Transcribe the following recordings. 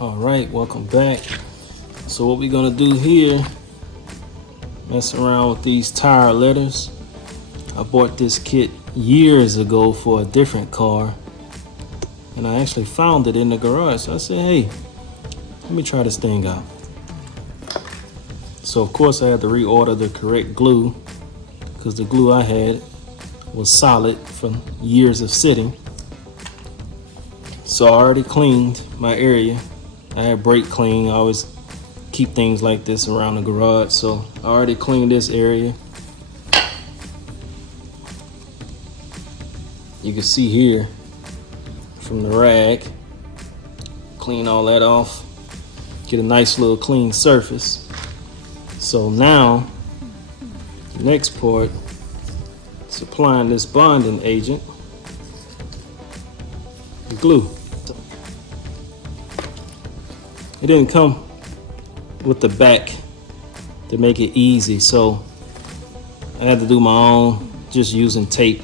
All right, welcome back. So what we're gonna do here, mess around with these tire letters. I bought this kit years ago for a different car, and I actually found it in the garage. So I said, hey, let me try this thing out. So of course I had to reorder the correct glue because the glue I had was solid from years of sitting. So I already cleaned my area. I had brake clean. I always keep things like this around the garage. So I already cleaned this area. You can see here from the rag, clean all that off, get a nice little clean surface. So now, the next part is applying this bonding agent, the glue. It didn't come with the back to make it easy, so I had to do my own, just using tape.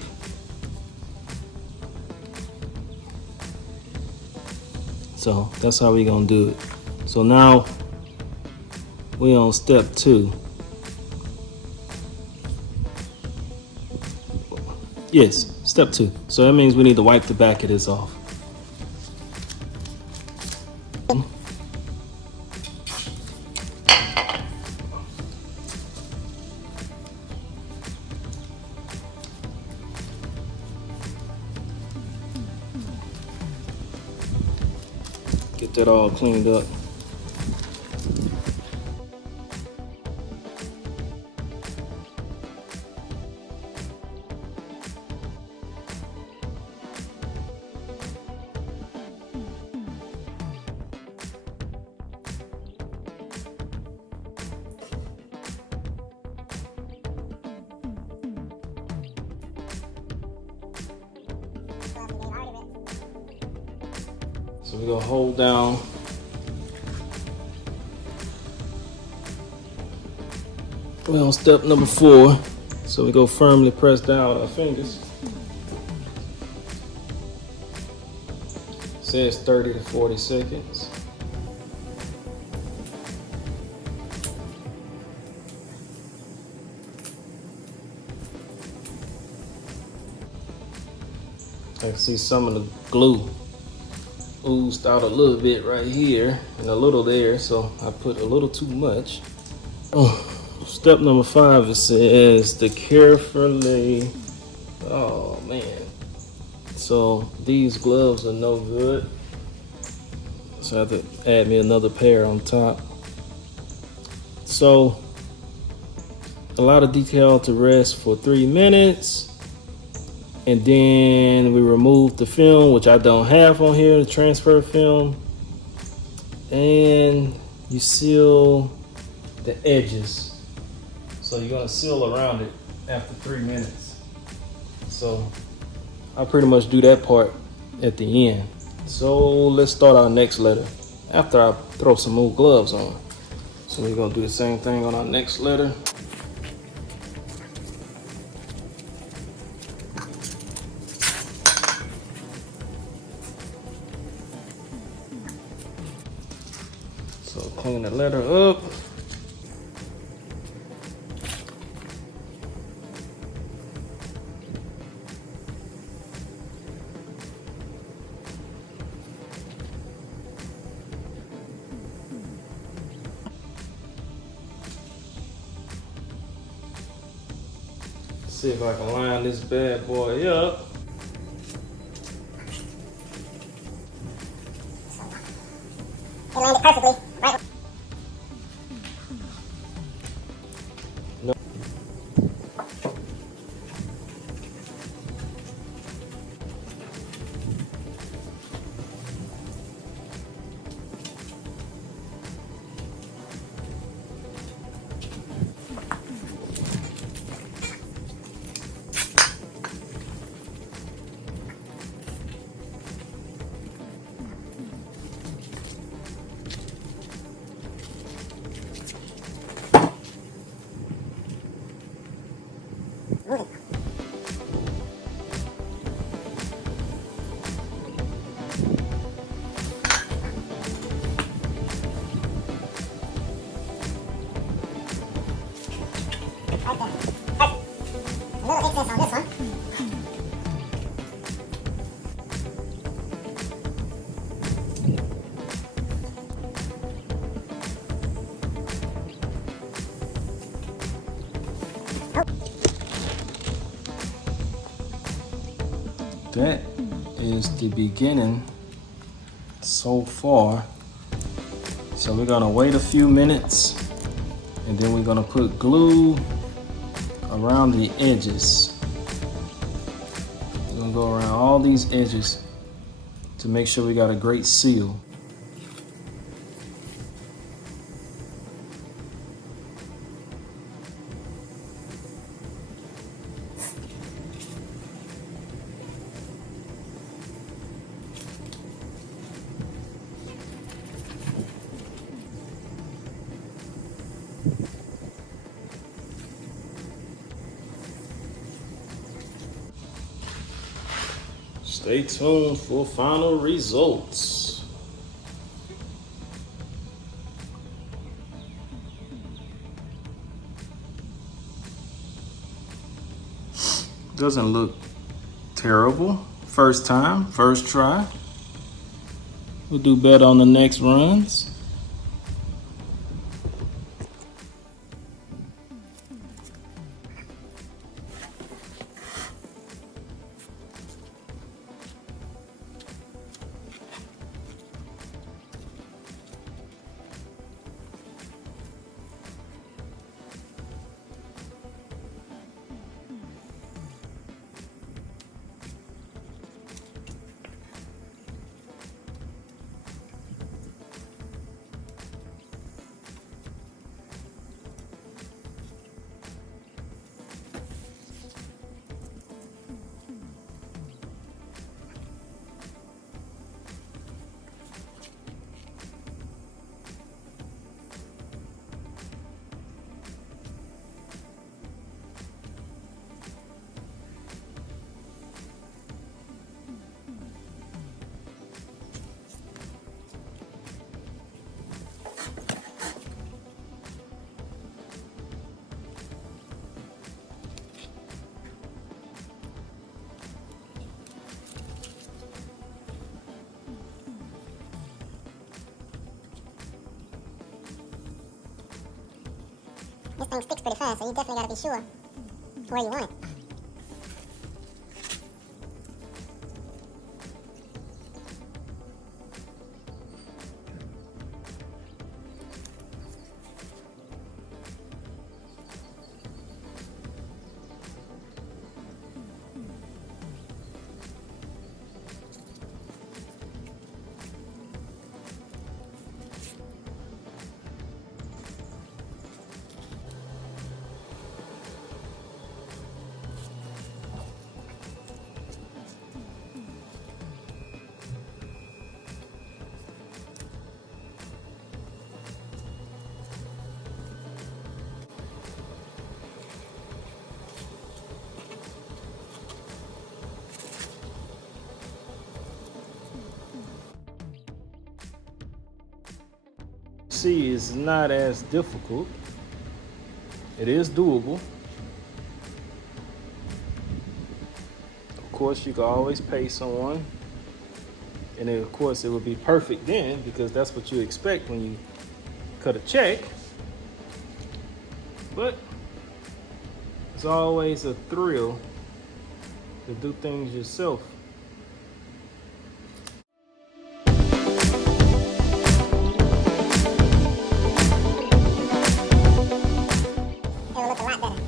So that's how we gonna do it. So now we on step 2. Yes, step 2. So that means we need to wipe the back of this off. Get that all cleaned up. So we're gonna hold down we're on step number 4. So we go firmly press down with our fingers. It says 30 to 40 seconds. I can see some of the glue oozed out a little bit right here and a little there, so I put a little too much. Step number 5, it says to carefully, oh man. So these gloves are no good. So I have to add me another pair on top. So allow the decal to rest for 3 minutes. And then we remove the film, which I don't have on here, the transfer film. And you seal the edges. So you're gonna seal around it after 3 minutes. So I'll pretty much do that part at the end. So let's start our next letter after I throw some more gloves on. So we're gonna do the same thing on our next letter. So clean the letter up. See if I can line this bad boy up. It landed perfectly, right? No. Right there. Perfect. A little excess on this one. That is the beginning so far. So we're gonna wait a few minutes and then we're gonna put glue around the edges. We're gonna go around all these edges to make sure we got a great seal. Stay tuned for final results. Doesn't look terrible. First time, first try. We'll do better on the next runs. This thing sticks pretty fast, so you definitely gotta be sure where you want it. See, it's not as difficult. It is doable. Of course, you can always pay someone. And then, of course, it would be perfect then because that's what you expect when you cut a check. But it's always a thrill to do things yourself. It'll look a lot better.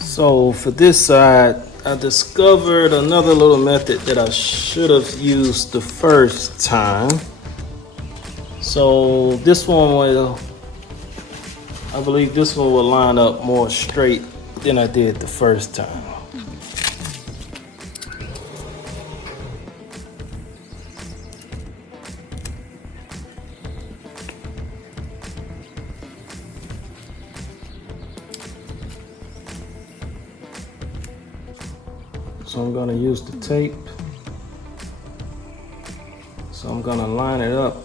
So for this side, I discovered another little method that I should have used the first time. So this one will, I believe this one will line up more straight than I did the first time. So I'm gonna use the tape. So I'm gonna line it up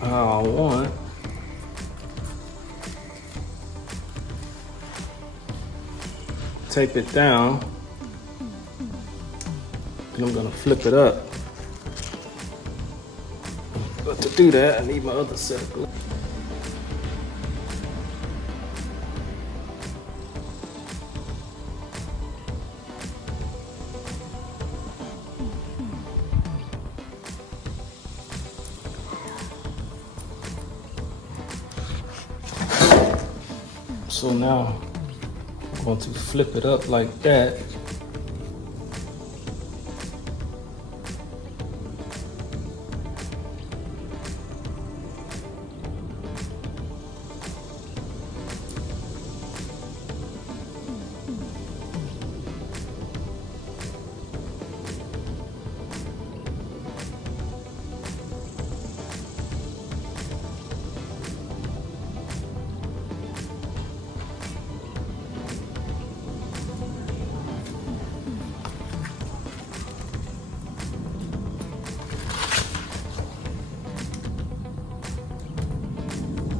how I want. Tape it down. And I'm gonna flip it up. But to do that, I need my other set of glue. So now I'm going to flip it up like that.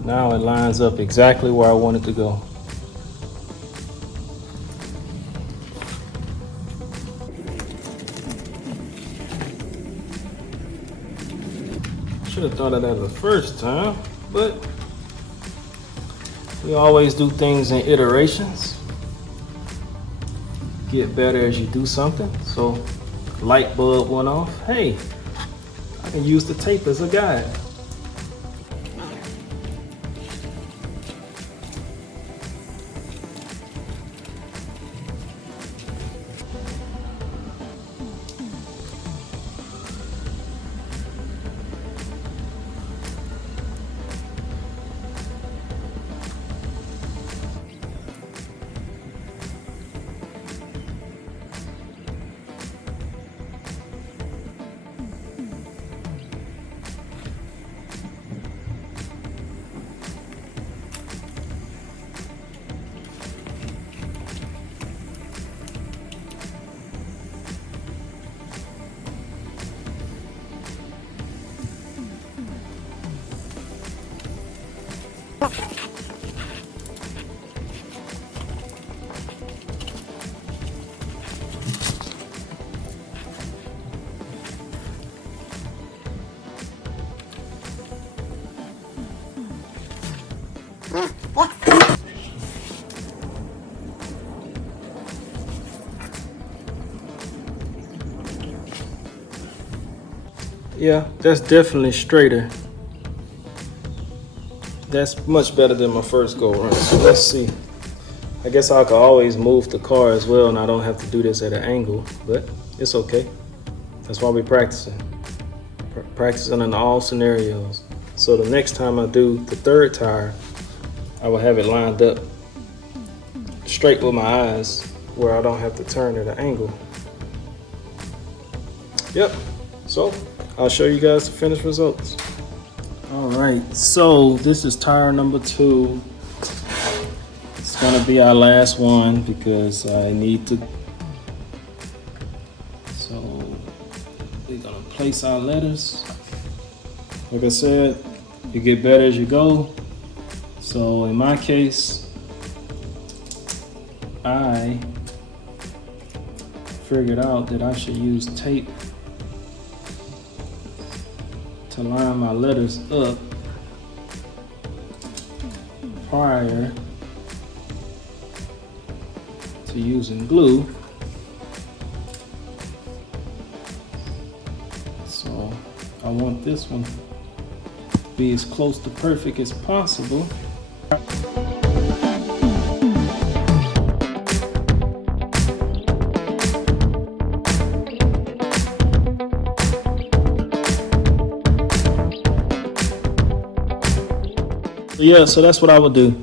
Now it lines up exactly where I want it to go. Should have thought of that the first time, but we always do things in iterations. Get better as you do something. So light bulb went off. Hey, I can use the tape as a guide. Yeah, that's definitely straighter. That's much better than my first go around. So let's see. I guess I could always move the car as well and I don't have to do this at an angle, but it's okay. That's why we're practicing. Practicing in all scenarios. So the next time I do the third tire, I will have it lined up straight with my eyes where I don't have to turn at an angle. Yep, so I'll show you guys the finished results. All right, so this is tire number 2. It's gonna be our last one because I need to. So we're gonna place our letters. Like I said, you get better as you go. So in my case, I figured out that I should use tape to line my letters up prior to using glue. So I want this one to be as close to perfect as possible. Yeah, so that's what I would do.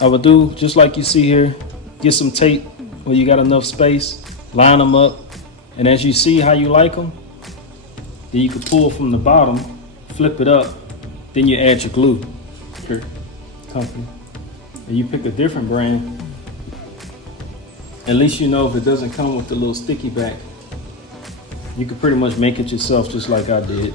I would do just like you see here, get some tape where you got enough space, line them up, and as you see how you like them, then you can pull from the bottom, flip it up, then you add your glue. Here, company. And you pick a different brand. At least you know if it doesn't come with the little sticky back, you can pretty much make it yourself just like I did.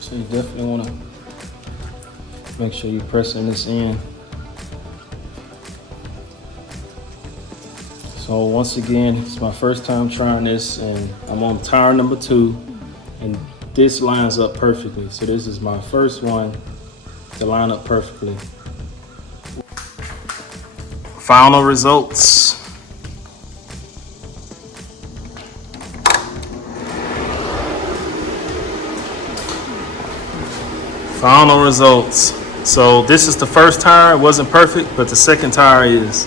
So you definitely want to make sure you're pressing this in. So once again, it's my first time trying this, and I'm on tire number 2, and this lines up perfectly. So this is my first one to line up perfectly. Final results. Final results. So this is the first tire. It wasn't perfect, but the second tire is.